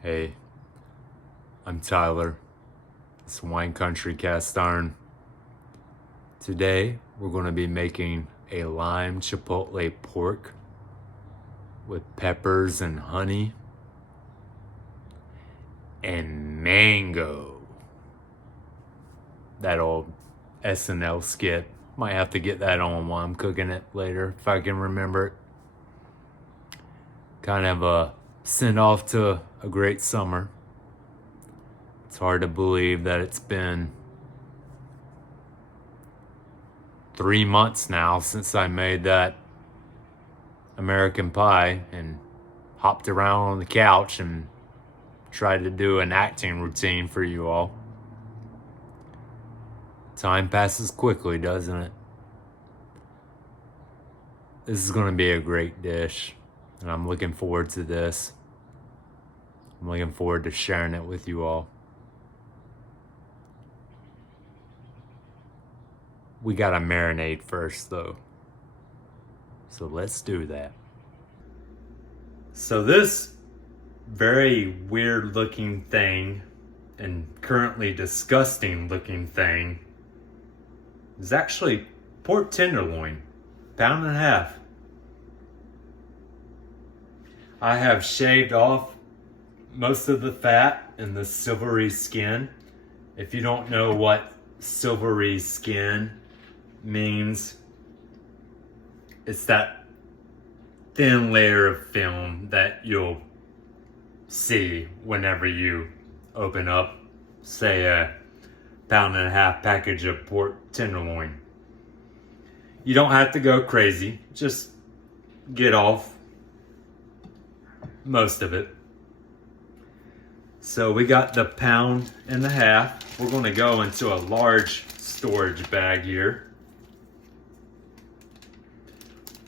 Hey, I'm Tyler. It's Wine Country Cast Iron. Today, we're going to be making a lime-chipotle pork with peppers and honey and mango. That old SNL skit. Might have to get that on while I'm cooking it later if I can remember it. Kind of a send off to a great summer. It's hard to believe that it's been 3 months now since I made that American pie and hopped around on the couch and tried to do an acting routine for you all. Time passes quickly, doesn't it? This is going to be a great dish, and I'm looking forward to this. I'm looking forward to sharing it with you all. We gotta marinate first though. So let's do that. So this very weird looking thing and currently disgusting looking thing is actually pork tenderloin, 1.5 pounds. I have shaved off most of the fat and the silvery skin. If you don't know what silvery skin means, it's that thin layer of film that you'll see whenever you open up, say, a 1.5 pound package of pork tenderloin. You don't have to go crazy, just get off most of it. So we got the 1.5 pounds. We're going to go into a large storage bag here.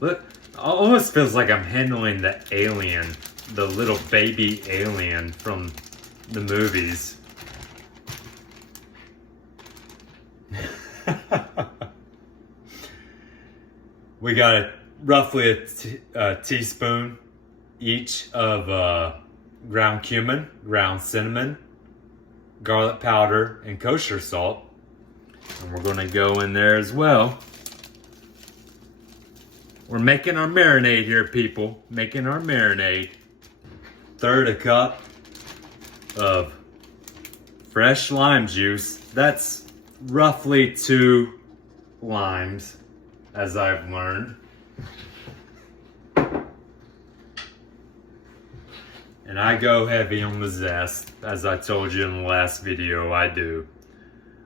Look, it almost feels like I'm handling the alien, the little baby alien from the movies. We got roughly a teaspoon each of ground cumin, ground cinnamon, garlic powder, and kosher salt. And we're going to go in there as well. We're making our marinade here, people. Making our marinade. 1/3 cup of fresh lime juice. That's roughly 2 limes, as I've learned. And I go heavy on the zest. As I told you in the last video, I do.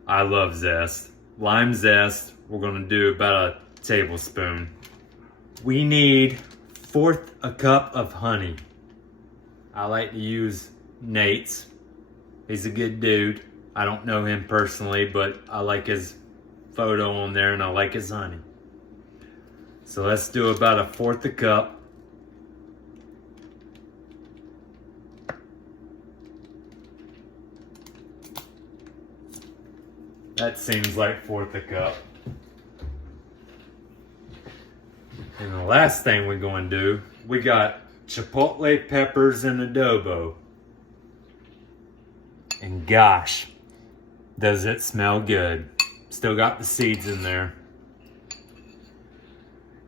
I love zest. Lime zest, we're gonna do about a tablespoon. We need 1/4 cup of honey. I like to use Nate's. He's a good dude. I don't know him personally, but I like his photo on there and I like his honey. So let's do about a 1/4 cup. That seems like 1/4 cup. And the last thing we're going to do, we got chipotle peppers and adobo. And gosh, does it smell good. Still got the seeds in there.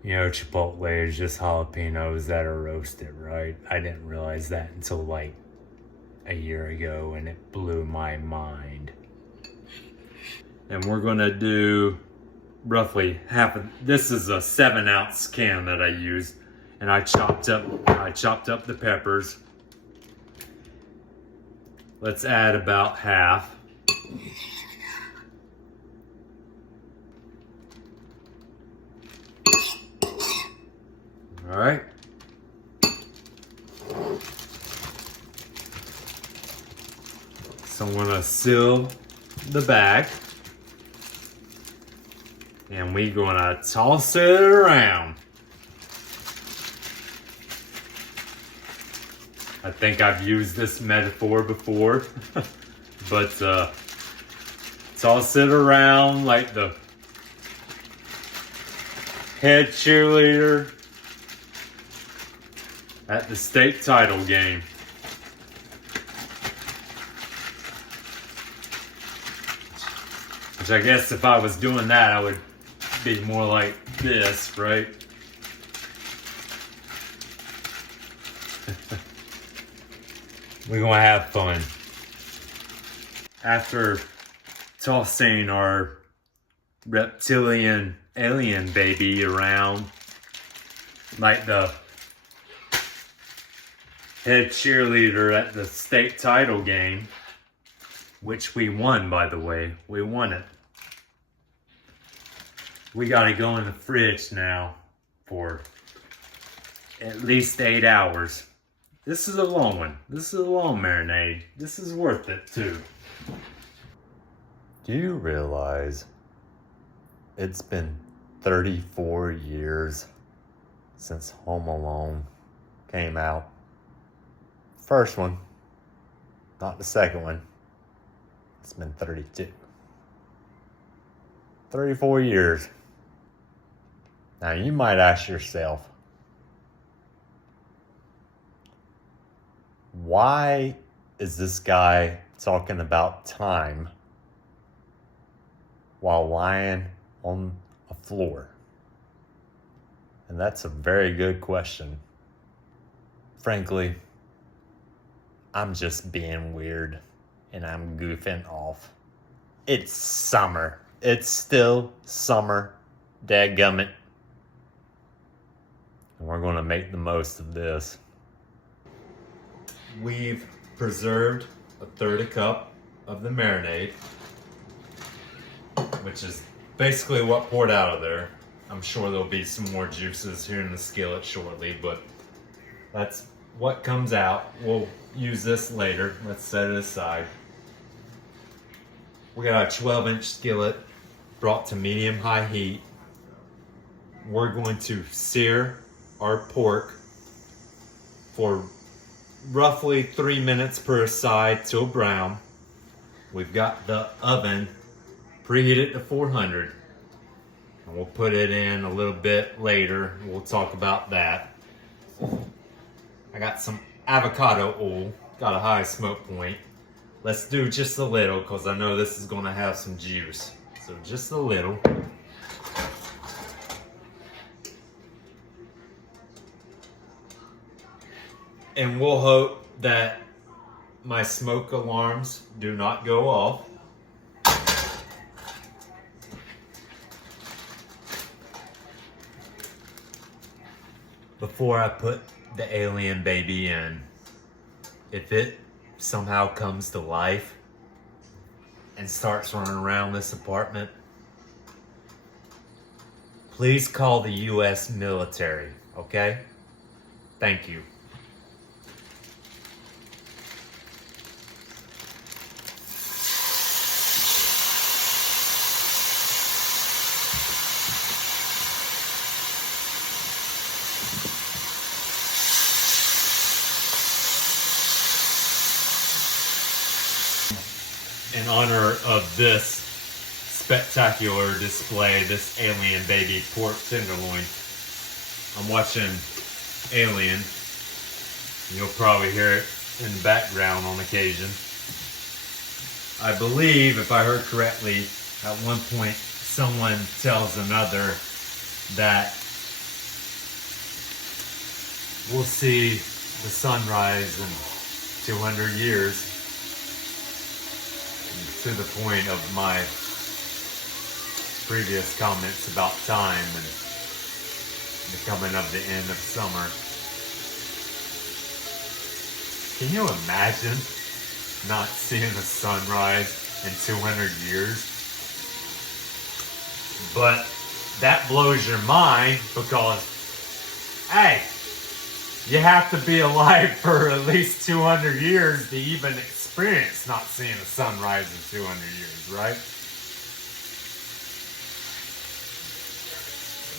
You know, chipotle is just jalapenos that are roasted, right? I didn't realize that until like a year ago, and it blew my mind. And we're gonna do roughly half of this. Is a 7-ounce can that I used, and I chopped up the peppers. Let's add about half. All right. So I'm gonna seal the bag. And we're gonna toss it around. I think I've used this metaphor before, but toss it around like the head cheerleader at the state title game. Which I guess if I was doing that, I would be more like this, right? We're gonna have fun. After tossing our reptilian alien baby around like the head cheerleader at the state title game, which we won, by the way. We won it. We gotta go in the fridge now for at least 8 hours. This is a long one. This is a long marinade. This is worth it too. Do you realize it's been 34 years since Home Alone came out? First one, not the second one. It's been 32. 34 years. Now you might ask yourself, why is this guy talking about time while lying on a floor? And that's a very good question. Frankly, I'm just being weird and I'm goofing off. It's summer. It's still summer, dadgummit. And we're gonna make the most of this. We've preserved a third cup of the marinade, which is basically what poured out of there. I'm sure there'll be some more juices here in the skillet shortly, but that's what comes out. We'll use this later. Let's set it aside. We got a 12-inch skillet brought to medium-high heat. We're going to sear our pork for roughly 3 minutes per side till brown. We've got the oven preheated to 400. And we'll put it in a little bit later. We'll talk about that. I got some avocado oil, got a high smoke point. Let's do just a little because I know this is going to have some juice. So just a little. And we'll hope that my smoke alarms do not go off. Before I put the alien baby in. If it somehow comes to life and starts running around this apartment, please call the U.S. military, okay? Thank you. In honor of this spectacular display, this alien baby pork tenderloin, I'm watching Alien. You'll probably hear it in the background on occasion. I believe, if I heard correctly, at one point someone tells another that we'll see the sunrise in 200 years. To the point of my previous comments about time and the coming of the end of summer. Can you imagine not seeing the sunrise in 200 years? But that blows your mind because, hey, you have to be alive for at least 200 years to even experience not seeing a sunrise in 200 years, right?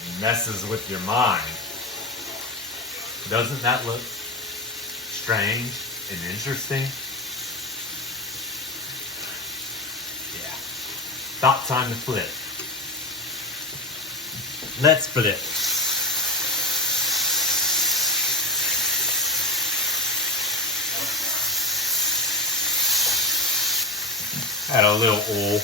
It messes with your mind. Doesn't that look strange and interesting? Yeah. About time to flip. Let's flip. Add a little oil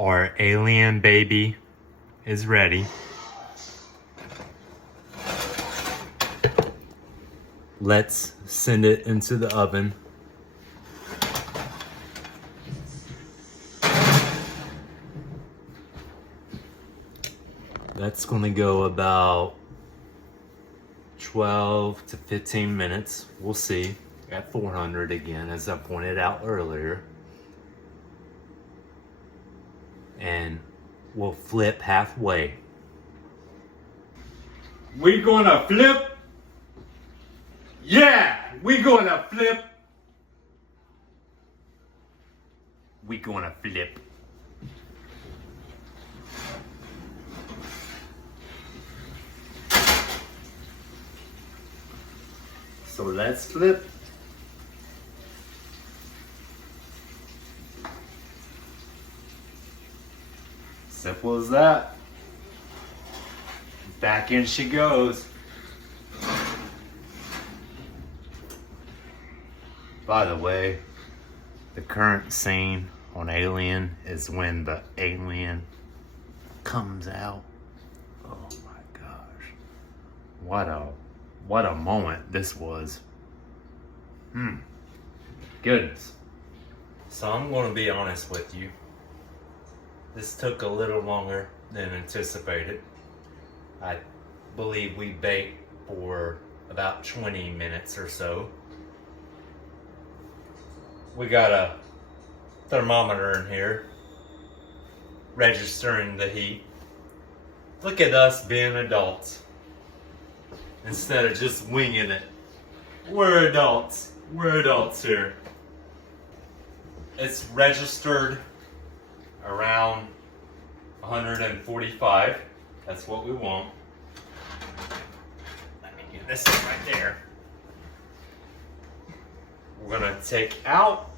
Our alien baby is ready. Let's send it into the oven. That's gonna go about 12 to 15 minutes. We'll see. At 400 again, as I pointed out earlier. And we'll flip halfway. We gonna flip? Yeah, we gonna flip. We gonna flip. So let's flip. Simple as that. Back in she goes. By the way, the current scene on Alien is when the alien comes out. Oh my gosh. What a moment this was. Goodness. So I'm going to be honest with you. This took a little longer than anticipated. I believe we baked for about 20 minutes or so. We got a thermometer in here registering the heat. Look at us being adults instead of just winging it. We're adults. We're adults here. It's registered around 145. That's what we want. Let me get this right there. We're gonna take out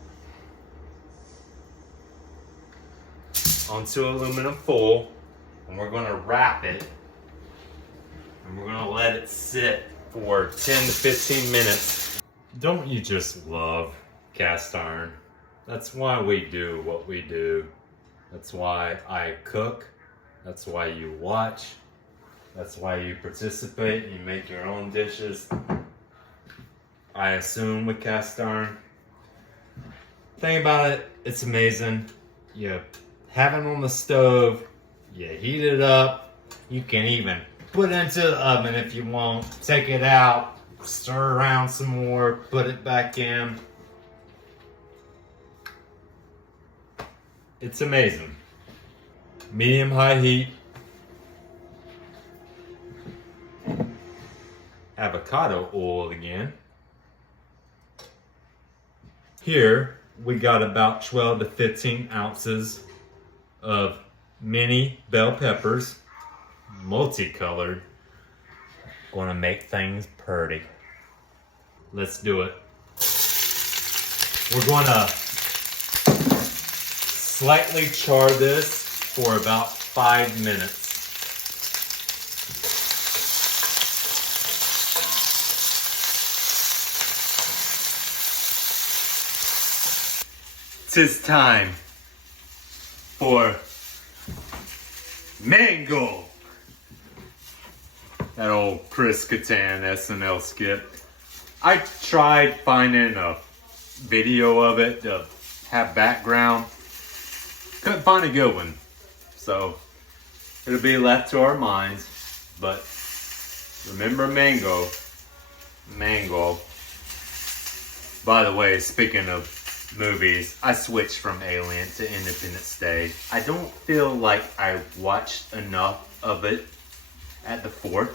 onto aluminum foil, and we're gonna wrap it, and we're gonna let it sit for 10 to 15 minutes. Don't you just love cast iron? That's why we do what we do. That's why I cook. That's why you watch. That's why you participate. You make your own dishes. I assume with cast iron. Thing about it, it's amazing. You have it on the stove. You heat it up. You can even put it into the oven if you want. Take it out. Stir around some more. Put it back in. It's amazing. Medium-high heat. Avocado oil again. Here we got about 12 to 15 ounces of mini bell peppers, multicolored. Gonna make things pretty. Let's do it. We're gonna slightly char this for about 5 minutes. It's time for mango. That old Chris Kattan SNL skit. I tried finding a video of it to have background. Couldn't find a good one. So it'll be left to our minds. But remember mango. Mango. By the way, speaking of movies, I switched from Alien to Independence Day. I don't feel like I watched enough of it at the 4th.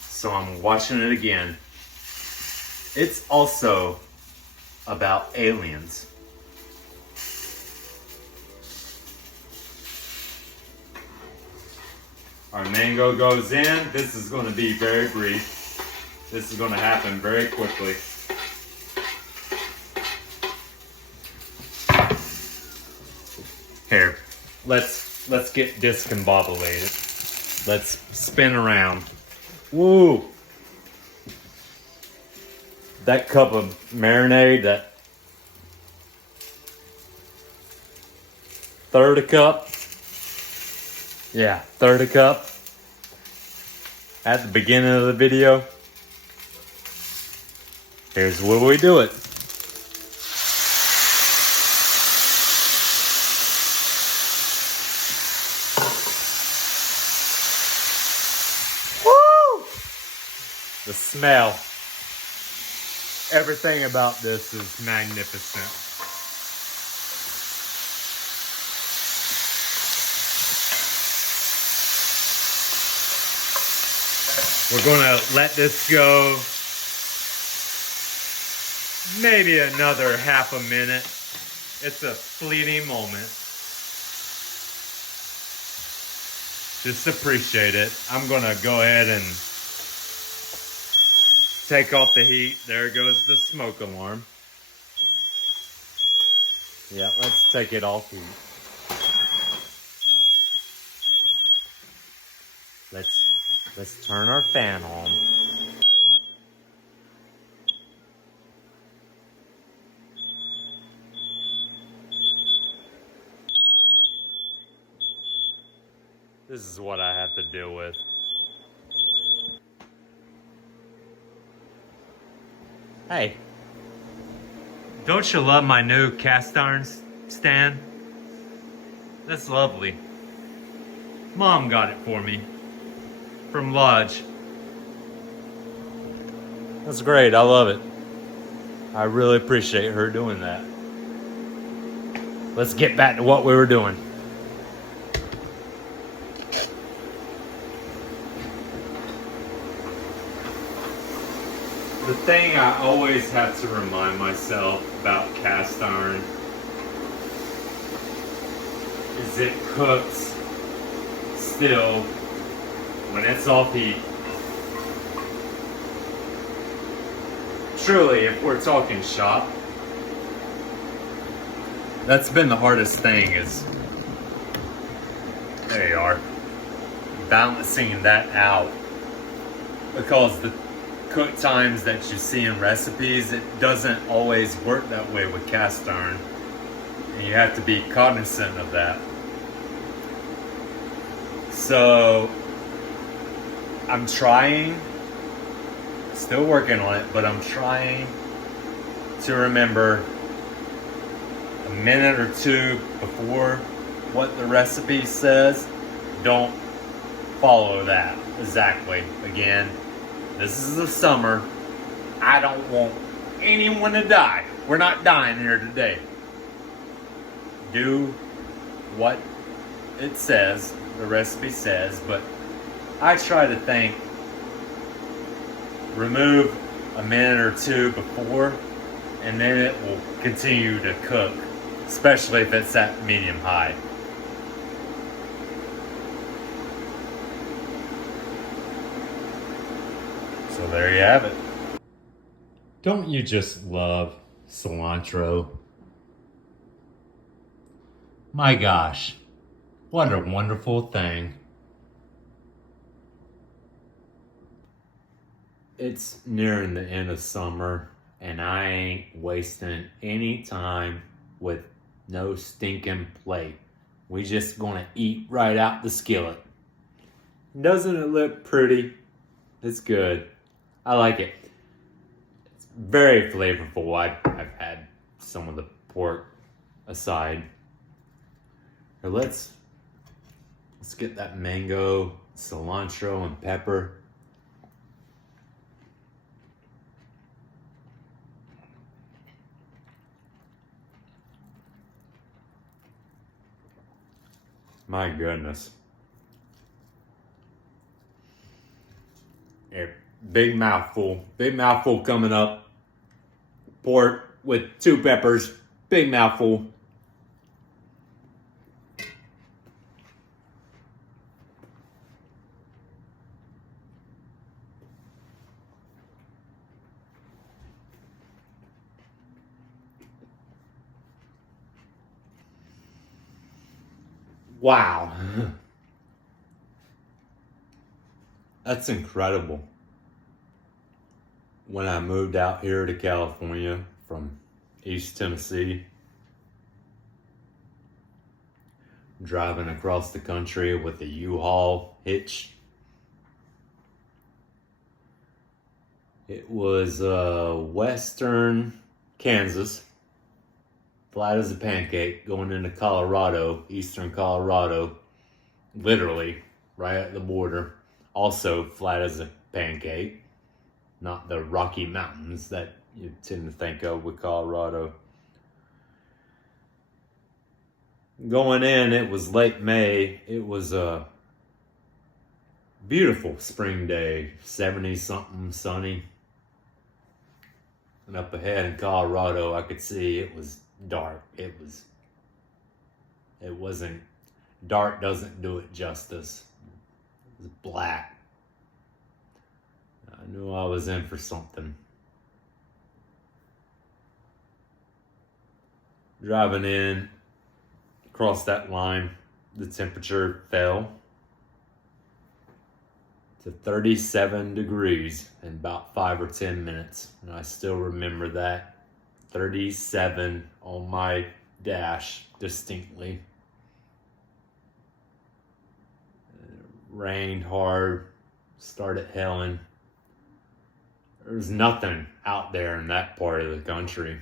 So I'm watching it again. It's also about aliens. Our mango goes in. This is going to be very brief. This is going to happen very quickly. Here, let's get discombobulated. Let's spin around. Woo! That cup of marinade, third a cup. Yeah, third a cup at the beginning of the video. Here's where we do it. Woo! The smell. Everything about this is magnificent. We're gonna let this go maybe another half a minute. It's a fleeting moment. Just appreciate it. I'm gonna go ahead and take off the heat. There goes the smoke alarm. Yeah, let's take it off heat. Let's turn our fan on. This is what I have to deal with. Hey, don't you love my new cast iron stand? That's lovely. Mom got it for me from Lodge. That's great, I love it. I really appreciate her doing that. Let's get back to what we were doing. The thing I always have to remind myself about cast iron is it cooks still when it's off heat. Truly, if we're talking shop, that's been the hardest thing is, there you are, balancing that out. Because the cook times that you see in recipes, it doesn't always work that way with cast iron. And you have to be cognizant of that. So, I'm trying, still working on it, but I'm trying to remember a minute or two before what the recipe says. Don't follow that exactly. Again, this is the summer. I don't want anyone to die. We're not dying here today. Do what it says, the recipe says, but I try to think, remove a minute or two before, and then it will continue to cook, especially if it's at medium high. So there you have it. Don't you just love cilantro? My gosh, what a wonderful thing. It's nearing the end of summer, and I ain't wasting any time with no stinking plate. We just gonna eat right out the skillet. Doesn't it look pretty? It's good. I like it. It's very flavorful. I've had some of the pork aside. Here, let's get that mango, cilantro, and pepper. My goodness. Here, big mouthful coming up. Pork with 2 peppers, big mouthful. Wow. That's incredible. When I moved out here to California from East Tennessee, driving across the country with a U-Haul hitch. It was western Kansas, flat as a pancake, going into Colorado, eastern Colorado, literally right at the border, also flat as a pancake, not the Rocky Mountains that you tend to think of with Colorado. Going in, it was late May. It was a beautiful spring day, 70-something, sunny. And up ahead in Colorado, I could see it was dark. It wasn't, dark doesn't do it justice. It was black. I knew I was in for something. Driving in, across that line, the temperature fell to 37 degrees in about 5 or 10 minutes. And I still remember that. 37 on my dash distinctly. It rained hard, started hailing. There was nothing out there in that part of the country.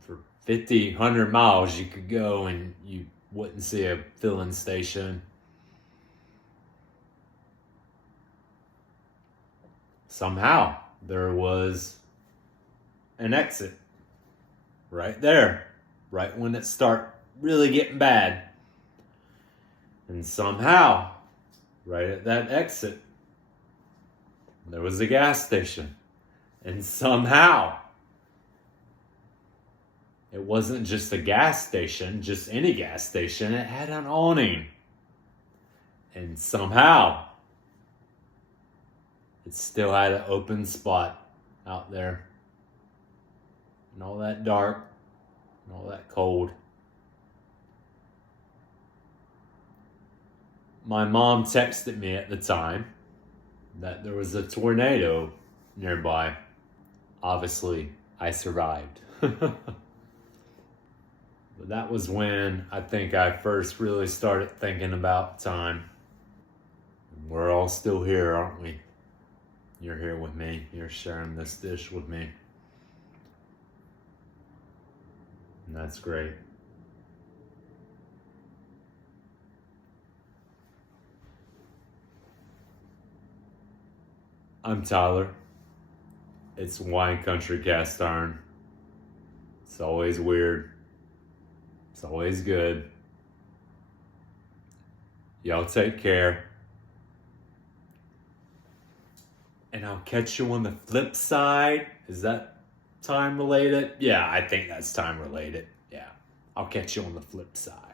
For 50, 100 miles you could go and you wouldn't see a filling station. Somehow there was an exit right there, right when it started really getting bad. And somehow, right at that exit, there was a gas station. And somehow, it wasn't just a gas station, just any gas station. It had an awning. And somehow, it still had an open spot out there. And all that dark, and all that cold. My mom texted me at the time that there was a tornado nearby. Obviously, I survived. But that was when I think I first really started thinking about time. We're all still here, aren't we? You're here with me. You're sharing this dish with me. And that's great. I'm Tyler. It's Wine Country Cast Iron. It's always weird. It's always good. Y'all take care. And I'll catch you on the flip side. Is that time related? Yeah, I think that's time related. Yeah. I'll catch you on the flip side.